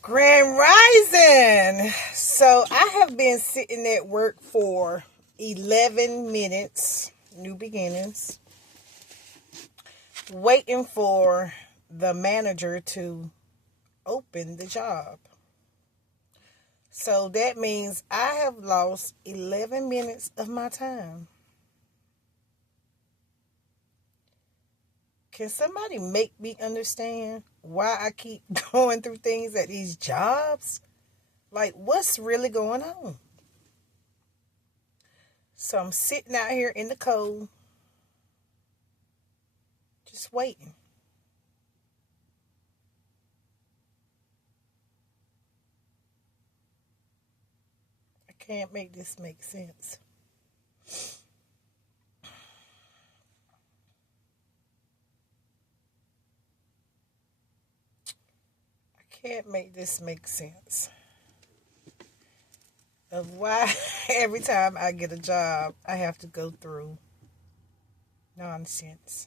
Grand Rising. So I have been sitting at work for 11 minutes, new beginnings, waiting for the manager to open the job. So that means I have lost 11 minutes of my time. Can somebody make me understand why I keep going through things at these jobs? Like, what's really going on? So I'm sitting out here in the cold, just waiting. I can't make this make sense. I can't make this make sense of why every time I get a job, I have to go through nonsense.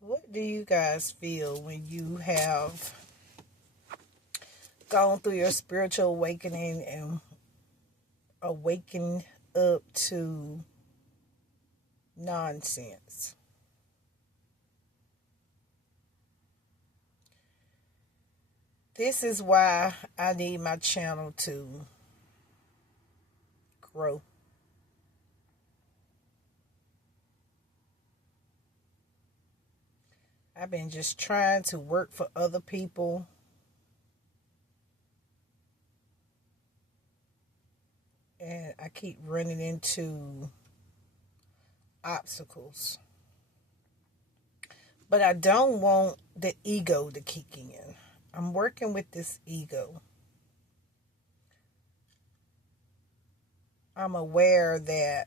What do you guys feel when you have gone through your spiritual awakening and awakened up to nonsense? This is why I need my channel to grow. I've been just trying to work for other people, and I keep running into obstacles. But I don't want the ego to kick in. I'm working with this ego. I'm aware that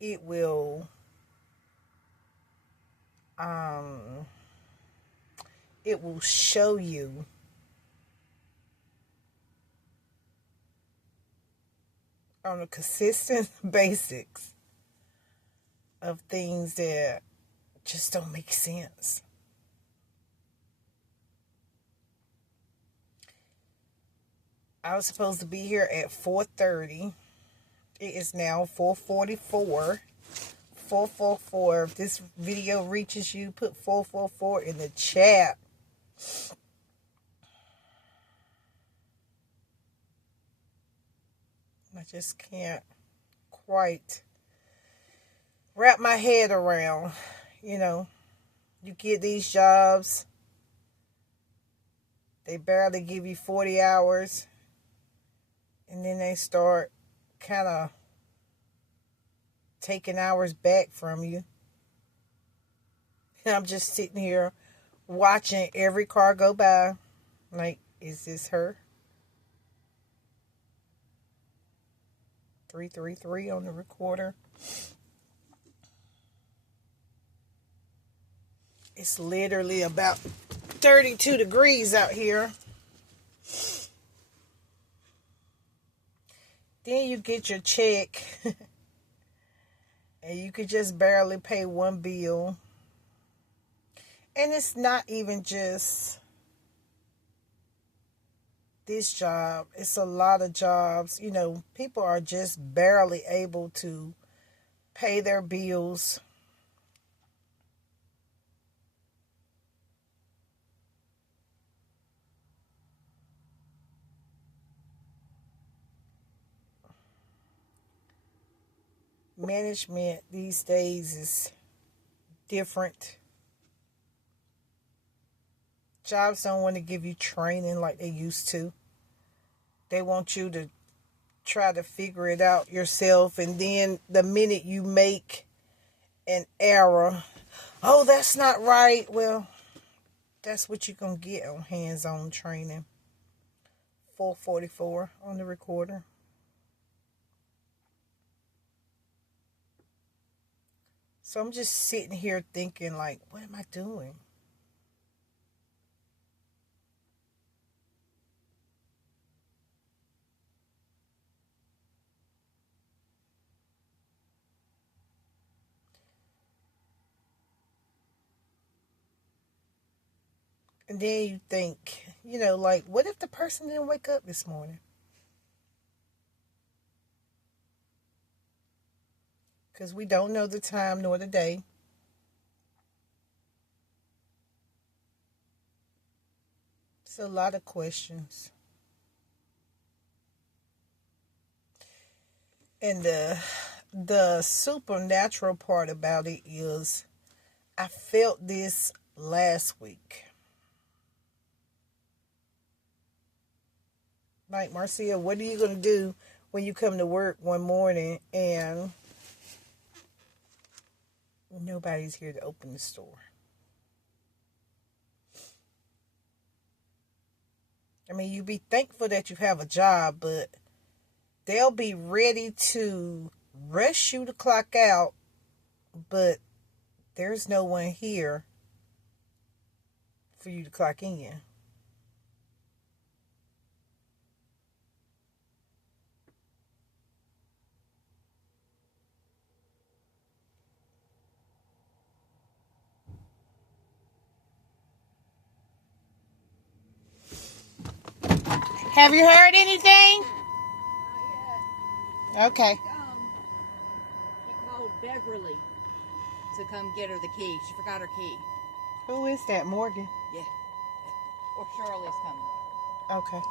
it will um it will show you on a consistent basics of things that just don't make sense. I was supposed to be here at 4:30. It is now 4:44. 444. If this video reaches you, put 444 in the chat. I just can't quite wrap my head around, you know, you get these jobs, they barely give you 40 hours, and then they start kind of taking hours back from you. And I'm just sitting here watching every car go by. Like, is this her? 333 on the recorder. It's literally about 32 degrees out here. Then you get your check and you could just barely pay one bill. And it's not even just this job. It's a lot of jobs. You know, people are just barely able to pay their bills. Management these days is different. Jobs don't want to give you training like they used to. They want you to try to figure it out yourself, and then the minute you make an error, oh, that's not right. Well, that's what you're going to get on hands-on training. 444 on the recorder. So I'm just sitting here thinking, like, what am I doing? And then you think, like, what if the person didn't wake up this morning? Because we don't know the time nor the day. It's a lot of questions. And the supernatural part about it is I felt this last week. Like, Marcia, what are you going to do when you come to work one morning and nobody's here to open the store? I mean, you be thankful that you have a job, but they'll be ready to rush you to clock out, but there's no one here for you to clock in. Have you heard anything? Okay. She called Beverly to come get her the key. She forgot her key. Who is that, Morgan? Yeah. Or Shirley's coming. Okay.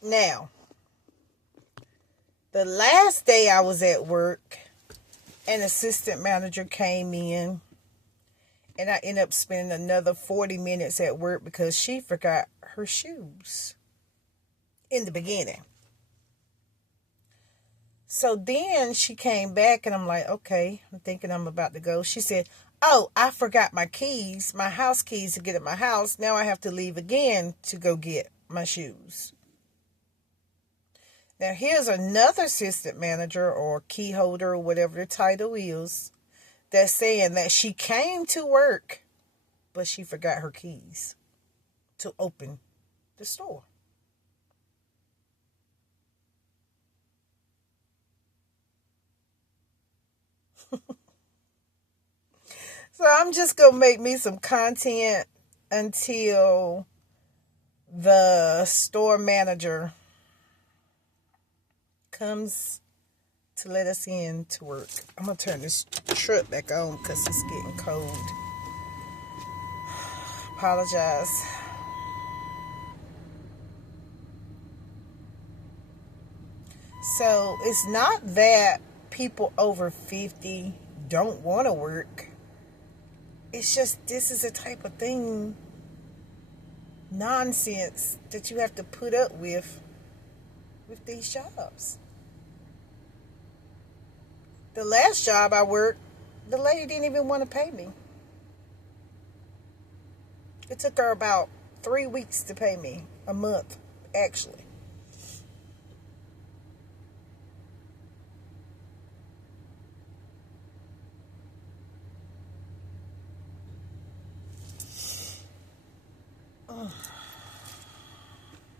Now, the last day I was at work, an assistant manager came in, and I ended up spending another 40 minutes at work because she forgot her shoes in the beginning. So then she came back, and I'm like, okay, I'm thinking I'm about to go. She said, oh, I forgot my keys, my house keys to get at my house. Now I have to leave again to go get my shoes. Now, here's another assistant manager or key holder or whatever the title is that's saying that she came to work, but she forgot her keys to open the store. So I'm just going to make me some content until the store manager comes to let us in to work. I'm going to turn this truck back on because it's getting cold. Apologize. So it's not that people over 50 don't want to work. It's just this is a type of thing, nonsense that you have to put up with these jobs. The last job I worked, the lady didn't even want to pay me. It took her about 3 weeks to pay me, a month, actually.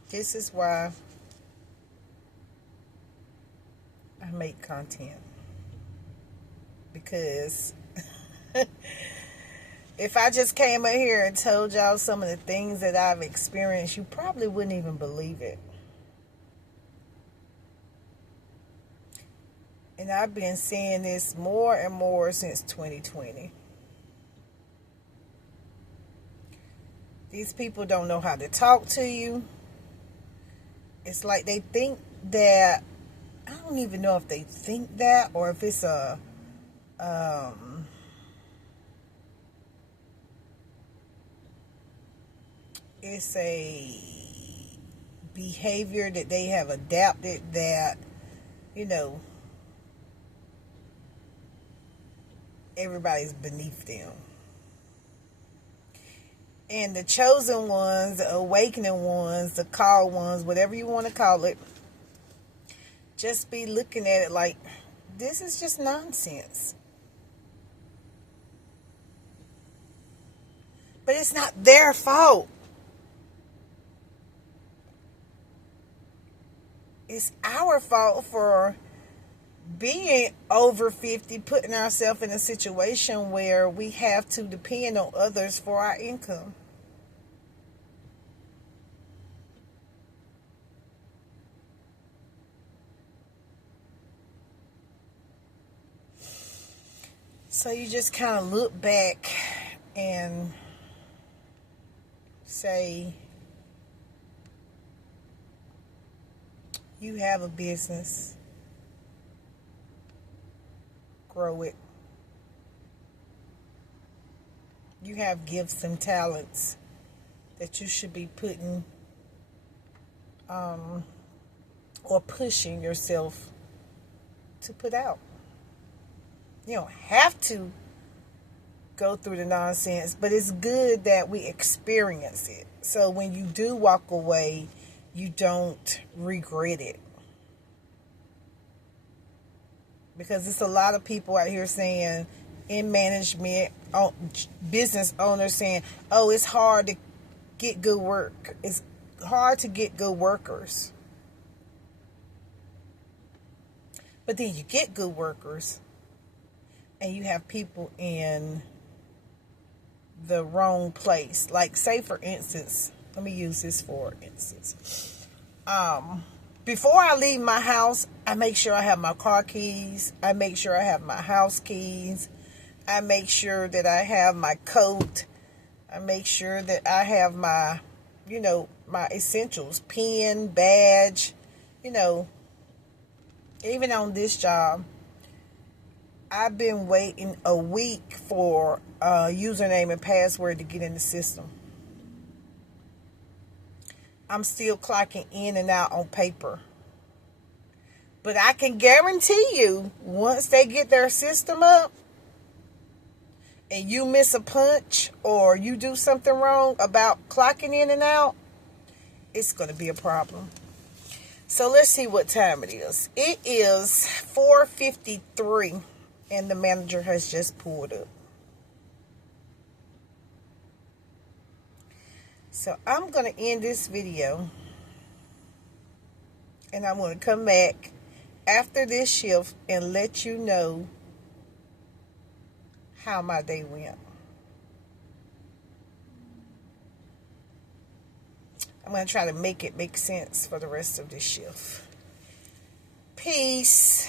This is why I make content. Because if I just came in here and told y'all some of the things that I've experienced, you probably wouldn't even believe it. And I've been seeing this more and more since 2020. These people don't know how to talk to you. It's like they think that, I don't even know if they think that or if it's it's a behavior that they have adapted that, everybody's beneath them. And the chosen ones, the awakening ones, the called ones, whatever you want to call it, just be looking at it like, this is just nonsense. But it's not their fault. It's our fault for being over 50, putting ourselves in a situation where we have to depend on others for our income. So you just kind of look back and say, you have a business, grow it. You have gifts and talents that you should be putting or pushing yourself to put out. You don't have to go through the nonsense, but it's good that we experience it. So when you do walk away, you don't regret it. Because it's a lot of people out here saying, in management, business owners saying, oh, it's hard to get good work. It's hard to get good workers. But then you get good workers, and you have people in the wrong place. Like, say for instance, let me use this for instance. Before I leave my house, I make sure I have my car keys. I make sure I have my house keys. I make sure that I have my coat. I make sure that I have my, my essentials, pen, badge, even on this job. I've been waiting a week for a username and password to get in the system. I'm still clocking in and out on paper. But I can guarantee you, once they get their system up and you miss a punch or you do something wrong about clocking in and out, it's going to be a problem. So let's see what time it is. It is 4:53. And the manager has just pulled up. So I'm going to end this video. And I'm going to come back after this shift and let you know how my day went. I'm going to try to make it make sense for the rest of this shift. Peace.